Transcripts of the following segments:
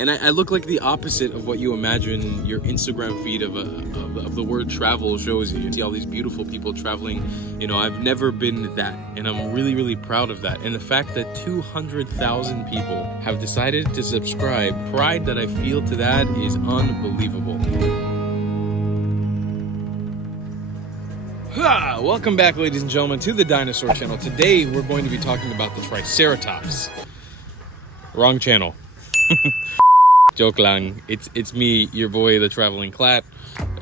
And I look like the opposite of what you imagine your Instagram feed of the word travel shows you. You see all these beautiful people traveling. You know, I've never been that, and I'm really, really proud of that. And the fact that 200,000 people have decided to subscribe, pride that I feel to that is unbelievable. Welcome back, ladies and gentlemen, to the Dinosaur channel. Today, we're going to be talking about the Triceratops. Wrong channel. Joke lang. It's me, your boy, the Traveling Clat.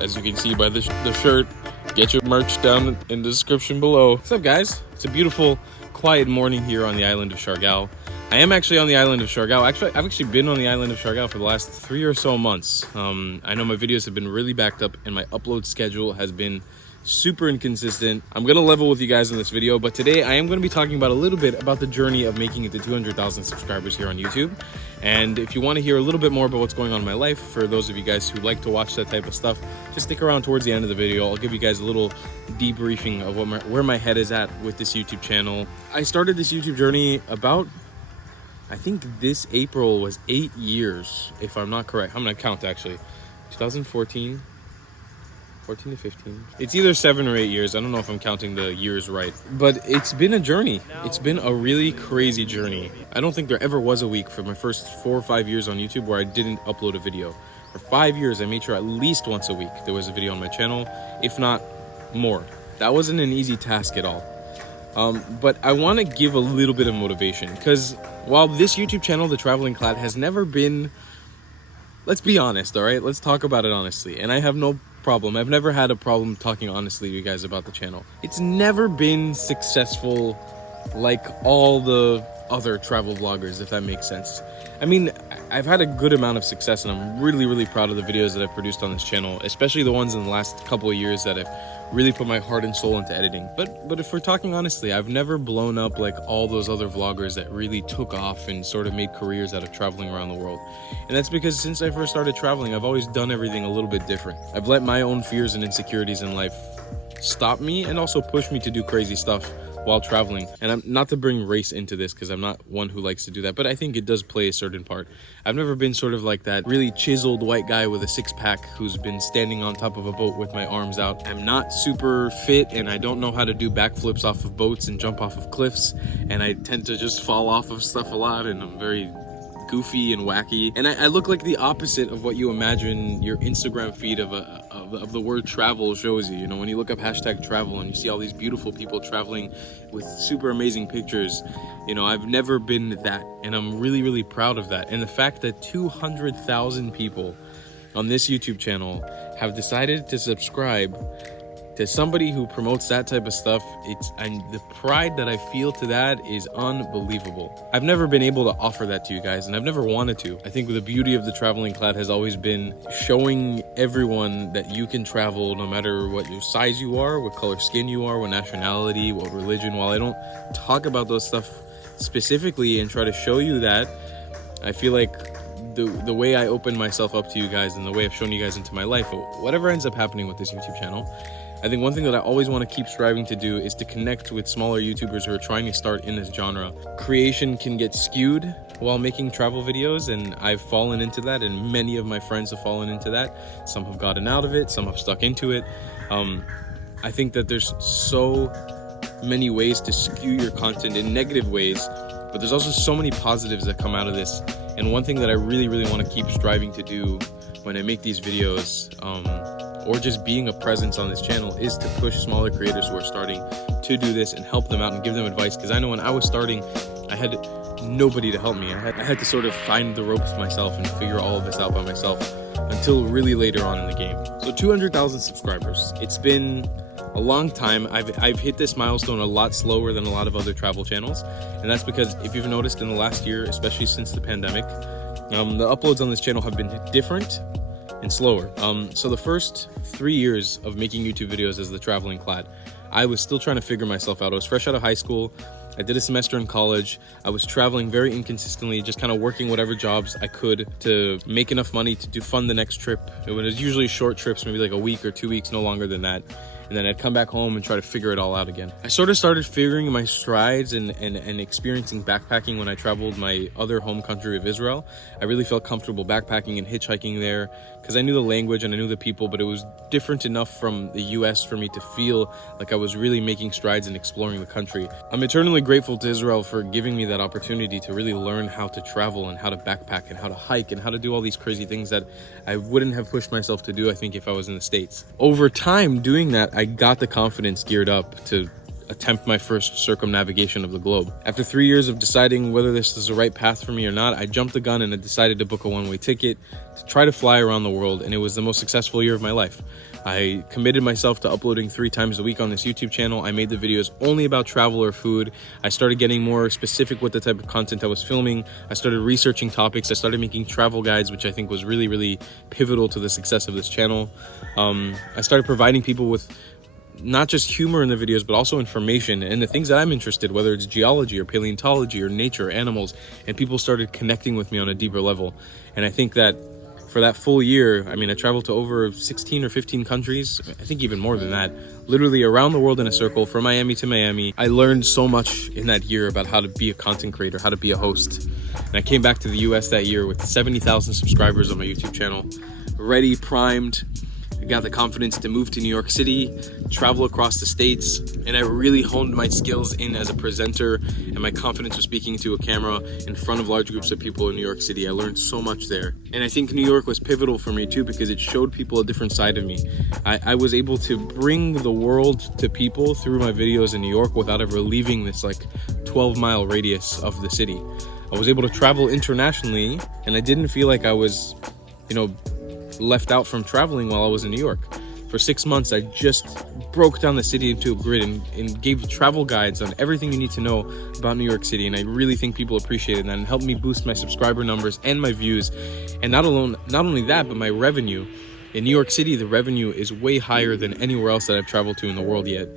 As you can see by the shirt, get your merch down in the description below. What's up, guys? It's a beautiful, quiet morning here on the island of Siargao. I am actually on the island of Siargao. I've actually been on the island of Siargao for the last 3 or so months. I know my videos have been really backed up, and my upload schedule has been super inconsistent. I'm gonna level with you guys in this video, but today I am gonna be talking about a little bit about the journey of making it to 200,000 subscribers here on YouTube. And if you want to hear a little bit more about what's going on in my life, for those of you guys who like to watch that type of stuff, just stick around towards the end of the video. I'll give you guys a little debriefing of where my head is at with this YouTube channel. I started this YouTube journey about, I think this April was 8 years, if I'm not correct. I'm gonna count actually. 2014. 14 to 15. It's either 7 or 8 years. I don't know if I'm counting the years right, but it's been a journey. It's been a really crazy journey. I don't think there ever was a week for my first 4 or 5 years on YouTube where I didn't upload a video. For 5 years, I made sure at least once a week there was a video on my channel, if not more. That wasn't an easy task at all. But I want to give a little bit of motivation, because while this YouTube channel, The Traveling Clat, has never been, let's be honest, all right? Let's talk about it honestly. And I have no problem. I've never had a problem talking honestly to you guys about the channel. It's never been successful like all the other travel vloggers, if that makes sense. I mean, I've had a good amount of success, and I'm really, really proud of the videos that I've produced on this channel, especially the ones in the last couple of years that I've really put my heart and soul into editing. But if we're talking honestly, I've never blown up like all those other vloggers that really took off and sort of made careers out of traveling around the world. And that's because since I first started traveling, I've always done everything a little bit different. I've let my own fears and insecurities in life stop me and also push me to do crazy stuff while traveling. And I'm not to bring race into this, because I'm not one who likes to do that, but I think it does play a certain part. I've never been sort of like that really chiseled white guy with a six-pack who's been standing on top of a boat with my arms out. I'm not super fit, and I don't know how to do backflips off of boats and jump off of cliffs, and I tend to just fall off of stuff a lot, and I'm very goofy and wacky, and I look like the opposite of what you imagine your Instagram feed of the word travel shows you. You know, when you look up hashtag travel and you see all these beautiful people traveling with super amazing pictures, you know, I've never been that, and I'm really, really proud of that. And the fact that 200,000 people on this YouTube channel have decided to subscribe to somebody who promotes that type of stuff, and the pride that I feel to that is unbelievable. I've never been able to offer that to you guys, and I've never wanted to. I think the beauty of the Traveling Clat has always been showing everyone that you can travel no matter what your size you are, what color skin you are, what nationality, what religion. While I don't talk about those stuff specifically and try to show you that, I feel like the way I open myself up to you guys and the way I've shown you guys into my life, whatever ends up happening with this YouTube channel, I think one thing that I always want to keep striving to do is to connect with smaller YouTubers who are trying to start in this genre. Creation can get skewed while making travel videos, and I've fallen into that, and many of my friends have fallen into that. Some have gotten out of it, some have stuck into it. I think that there's so many ways to skew your content in negative ways, but there's also so many positives that come out of this. And one thing that I really, really want to keep striving to do when I make these videos, or just being a presence on this channel, is to push smaller creators who are starting to do this and help them out and give them advice. Because I know when I was starting, I had nobody to help me. I had to sort of find the ropes myself and figure all of this out by myself until really later on in the game. So 200,000 subscribers. It's been a long time. I've hit this milestone a lot slower than a lot of other travel channels. And that's because, if you've noticed, in the last year, especially since the pandemic, the uploads on this channel have been different and slower. So the first 3 years of making YouTube videos as The Traveling Clat, I was still trying to figure myself out. I was fresh out of high school. I did a semester in college. I was traveling very inconsistently, just kind of working whatever jobs I could to make enough money to fund the next trip. It was usually short trips, maybe like a week or 2 weeks, no longer than that. and then I'd come back home and try to figure it all out again. I sort of started figuring my strides and experiencing backpacking when I traveled my other home country of Israel. I really felt comfortable backpacking and hitchhiking there because I knew the language and I knew the people, but it was different enough from the US for me to feel like I was really making strides in exploring the country. I'm eternally grateful to Israel for giving me that opportunity to really learn how to travel and how to backpack and how to hike and how to do all these crazy things that I wouldn't have pushed myself to do, I think, if I was in the States. Over time doing that, I got the confidence geared up to attempt my first circumnavigation of the globe. After 3 years of deciding whether this is the right path for me or not, I jumped the gun and I decided to book a one-way ticket to try to fly around the world, and it was the most successful year of my life. I committed myself to uploading 3 times a week on this YouTube channel. I made the videos only about travel or food. I started getting more specific with the type of content I was filming. I started researching topics. I started making travel guides, which I think was really, really pivotal to the success of this channel. I started providing people with not just humor in the videos, but also information and the things that I'm interested, whether it's geology or paleontology or nature, animals, and people started connecting with me on a deeper level. And I think that for that full year, I mean, I traveled to over 16 or 15 countries, I think even more than that, literally around the world in a circle, from Miami to Miami. I learned so much in that year about how to be a content creator, how to be a host. And I came back to the US that year with 70,000 subscribers on my YouTube channel, ready, primed. I got the confidence to move to New York City, travel across the states, and I really honed my skills in as a presenter and my confidence with speaking to a camera in front of large groups of people in New York City. I learned so much there. And I think New York was pivotal for me too, because it showed people a different side of me. I was able to bring the world to people through my videos in New York without ever leaving this like 12-mile radius of the city. I was able to travel internationally, and I didn't feel like I was, left out from traveling while I was in New York. For 6 months, I just broke down the city into a grid and gave travel guides on everything you need to know about New York City. And I really think people appreciated that and helped me boost my subscriber numbers and my views. And not only that, but my revenue. In New York City, the revenue is way higher than anywhere else that I've traveled to in the world yet.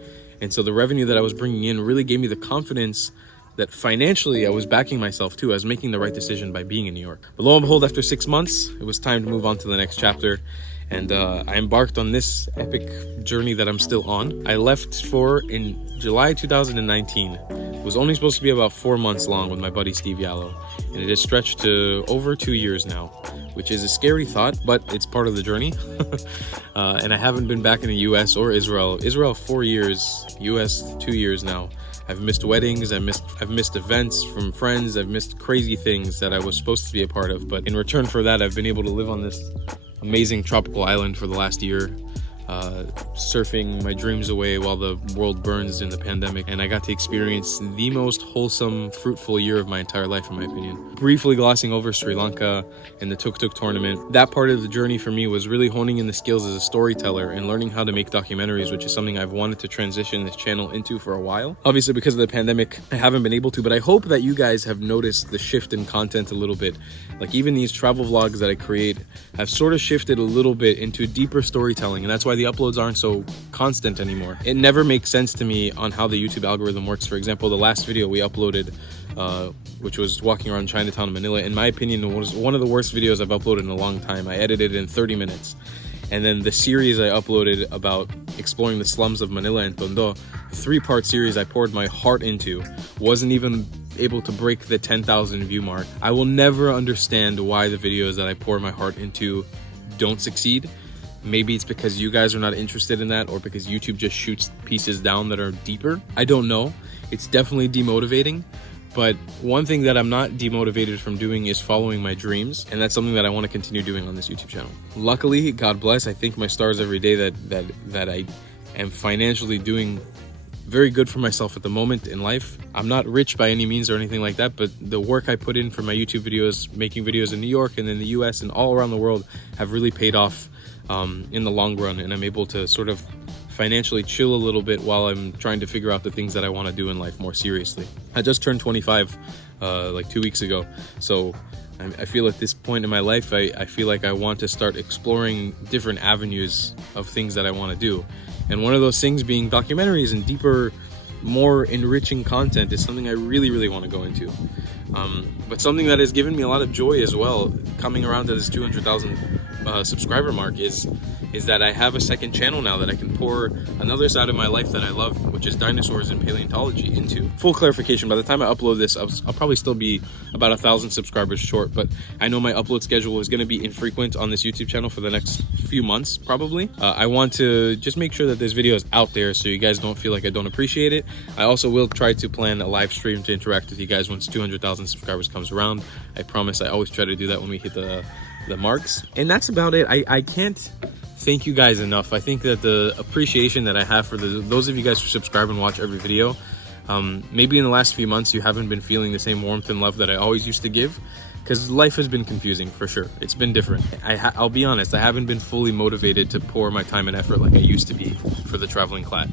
And so the revenue that I was bringing in really gave me the confidence that financially I was backing myself too. I was making the right decision by being in New York. But lo and behold, after 6 months, it was time to move on to the next chapter. And I embarked on this epic journey that I'm still on. I left in July 2019. It was only supposed to be about 4 months long with my buddy Steve Yallo. And it has stretched to over 2 years now, which is a scary thought, but it's part of the journey. And I haven't been back in the US or Israel. Israel 4 years, US 2 years now. I've missed weddings, I've missed events from friends, I've missed crazy things that I was supposed to be a part of. But in return for that, I've been able to live on this amazing tropical island for the last year, surfing my dreams away while the world burns in the pandemic. And I got to experience the most wholesome, fruitful year of my entire life, in my opinion. Briefly glossing over Sri Lanka and the tuk-tuk tournament, that part of the journey for me was really honing in the skills as a storyteller and learning how to make documentaries, which is something I've wanted to transition this channel into for a while. Obviously, because of the pandemic, I haven't been able to, but I hope that you guys have noticed the shift in content a little bit. Like even these travel vlogs that I create have sort of shifted a little bit into deeper storytelling, and that's why the uploads aren't so constant anymore. It never makes sense to me on how the YouTube algorithm works. For example, the last video we uploaded, which was walking around Chinatown in Manila, in my opinion, was one of the worst videos I've uploaded in a long time. I edited it in 30 minutes. And then the series I uploaded about exploring the slums of Manila and Tondo, a 3-part series I poured my heart into, wasn't even able to break the 10,000 view mark. I will never understand why the videos that I pour my heart into don't succeed. Maybe it's because you guys are not interested in that, or because YouTube just shoots pieces down that are deeper. I don't know. It's definitely demotivating. But one thing that I'm not demotivated from doing is following my dreams, and that's something that I want to continue doing on this YouTube channel. Luckily, God bless, I thank my stars every day that I am financially doing very good for myself at the moment in life. I'm not rich by any means or anything like that, but the work I put in for my YouTube videos, making videos in New York and in the US and all around the world, have really paid off in the long run, and I'm able to sort of financially chill a little bit while I'm trying to figure out the things that I want to do in life more seriously. I just turned 25 like 2 weeks ago, so I feel at this point in my life, I feel like I want to start exploring different avenues of things that I want to do. And one of those things being documentaries and deeper, more enriching content is something I really, really want to go into. But something that has given me a lot of joy as well, coming around to this 200,000 subscriber mark, is is that I have a second channel now that I can pour another side of my life that I love, which is dinosaurs and paleontology, into. Full clarification, by the time I upload this, I'll probably still be about 1,000 subscribers short, but I know my upload schedule is going to be infrequent on this YouTube channel for the next few months, probably. I want to just make sure that this video is out there so you guys don't feel like I don't appreciate it. I also will try to plan a live stream to interact with you guys once 200,000 subscribers comes around. I promise I always try to do that when we hit the marks. And that's about it. I can't thank you guys enough. I think that the appreciation that I have for those of you guys who subscribe and watch every video, maybe in the last few months you haven't been feeling the same warmth and love that I always used to give, because life has been confusing for sure. It's been different. I'll be honest, I haven't been fully motivated to pour my time and effort like I used to be for the Traveling Clad.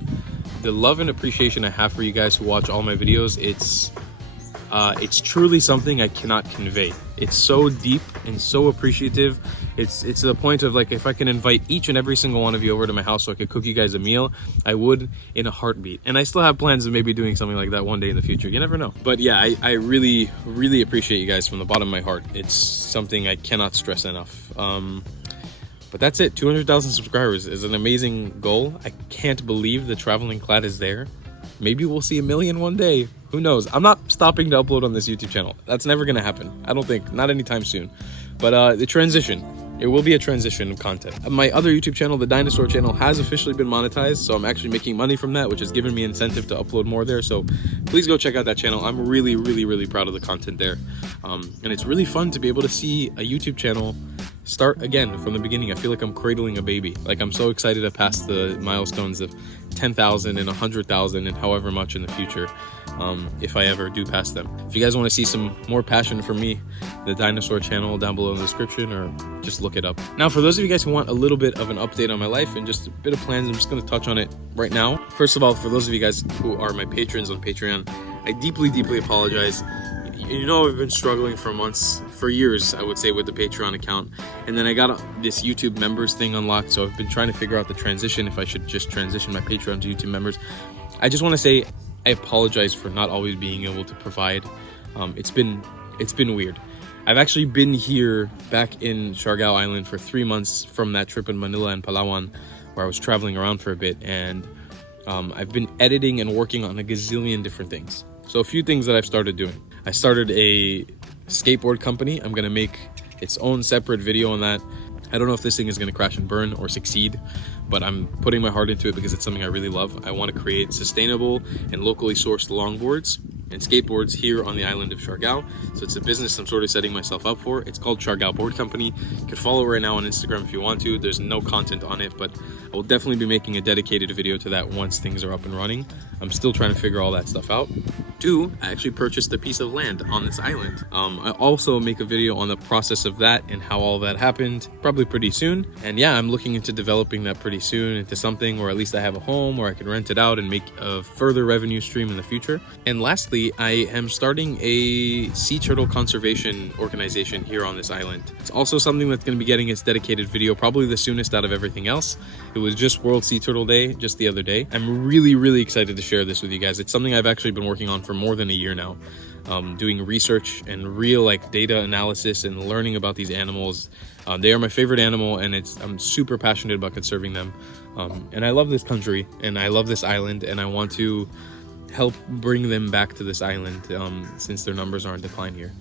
The love and appreciation I have for you guys who watch all my videos, it's truly something I cannot convey. It's so deep and so appreciative. It's to the point of, like, if I can invite each and every single one of you over to my house so I could cook you guys a meal, I would in a heartbeat. And I still have plans of maybe doing something like that one day in the future. You never know. But yeah, I really, really appreciate you guys from the bottom of my heart. It's something I cannot stress enough. But that's it. 200,000 subscribers is an amazing goal. I can't believe the Traveling Clad is there. Maybe we'll see 1 million one day. Who knows? I'm not stopping to upload on this YouTube channel. That's never going to happen. I don't think. Not anytime soon. But the transition. It will be a transition of content. My other YouTube channel, the Dinosaur channel, has officially been monetized, so I'm actually making money from that, which has given me incentive to upload more there. So please go check out that channel. I'm really, really, really proud of the content there. And it's really fun to be able to see a YouTube channel start again from the beginning. I feel like I'm cradling a baby. Like, I'm so excited to pass the milestones of 10,000 and 100,000 and however much in the future, if I ever do pass them. If you guys want to see some more passion from me, the Dinosaur channel down below in the description, or just look it up. Now, for those of you guys who want a little bit of an update on my life and just a bit of plans, I'm just going to touch on it right now. First of all, for those of you guys who are my patrons on Patreon, I deeply, deeply apologize. You know, I've been struggling for months, for years, I would say, with the Patreon account. And then I got this YouTube members thing unlocked, so I've been trying to figure out the transition, if I should just transition my Patreon to YouTube members. I just want to say I apologize for not always being able to provide. It's been weird. I've actually been here back in Siargao Island for 3 months from that trip in Manila and Palawan, where I was traveling around for a bit, and I've been editing and working on a gazillion different things. So a few things that I've started doing. I started a skateboard company. I'm gonna make its own separate video on that. I don't know if this thing is gonna crash and burn or succeed, but I'm putting my heart into it because it's something I really love. I want to create sustainable and locally sourced longboards and skateboards here on the island of Siargao. So it's a business I'm sort of setting myself up for. It's called Siargao Board Company. You can follow right now on Instagram if you want to. There's no content on it, but I will definitely be making a dedicated video to that once things are up and running. I'm still trying to figure all that stuff out. 2, I actually purchased a piece of land on this island. I also make a video on the process of that and how all that happened, probably pretty soon. And yeah, I'm looking into developing that pretty soon into something where at least I have a home where I can rent it out and make a further revenue stream in the future. And lastly, I am starting a sea turtle conservation organization here on this island. It's also something that's going to be getting its dedicated video probably the soonest out of everything else. It was just World Sea Turtle Day just the other day. I'm really, really excited to share this with you guys. It's something I've actually been working on for more than a year now. Doing research and real data analysis and learning about these animals. They are my favorite animal, and I'm super passionate about conserving them. And I love this country and I love this island, and I want to help bring them back to this island since their numbers are in decline here.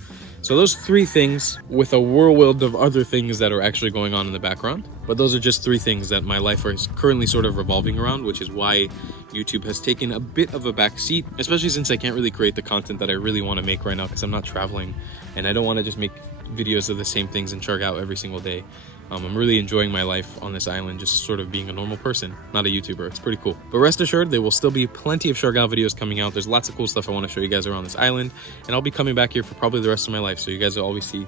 So those 3 things, with a whirlwind of other things that are actually going on in the background. But those are just 3 things that my life is currently sort of revolving around, which is why YouTube has taken a bit of a back seat, especially since I can't really create the content that I really want to make right now because I'm not traveling and I don't want to just make videos of the same things in Siargao every single day. I'm really enjoying my life on this island, just sort of being a normal person, not a YouTuber. It's pretty cool. But rest assured, there will still be plenty of Siargao videos coming out. There's lots of cool stuff I want to show you guys around this island, and I'll be coming back here for probably the rest of my life, so you guys will always see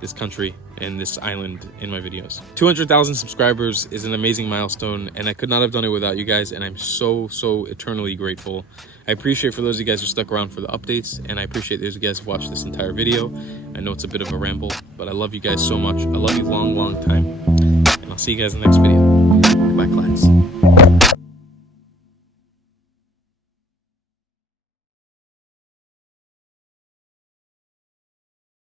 this country and this island in my videos. 200,000 subscribers is an amazing milestone, and I could not have done it without you guys, and I'm so eternally grateful. I appreciate for those of you guys who stuck around for the updates, and I appreciate those of you guys who watched this entire video. I know it's a bit of a ramble, but I love you guys so much. I love you long time, and I'll see you guys in the next video. Goodbye, class.